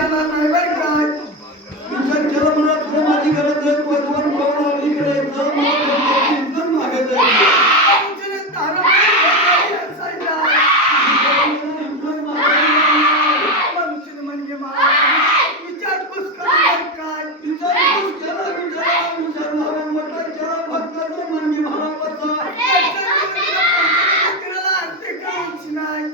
येणार नाही बरं काय विचार केला मला तुला माझी गरज आहे पदवर पाहून अलीकडे एकदम एकदम मागे जाईल तारा म्हणजे मला विचारपूस करून काय विचारपूस केला विचारला मोठा केला फक्त म्हणजे मला पता नाही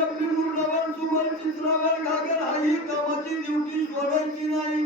म्हणजे मला म्हणजे मला चित्रावर घागर आई कामाची ड्युटी सोडायची नाही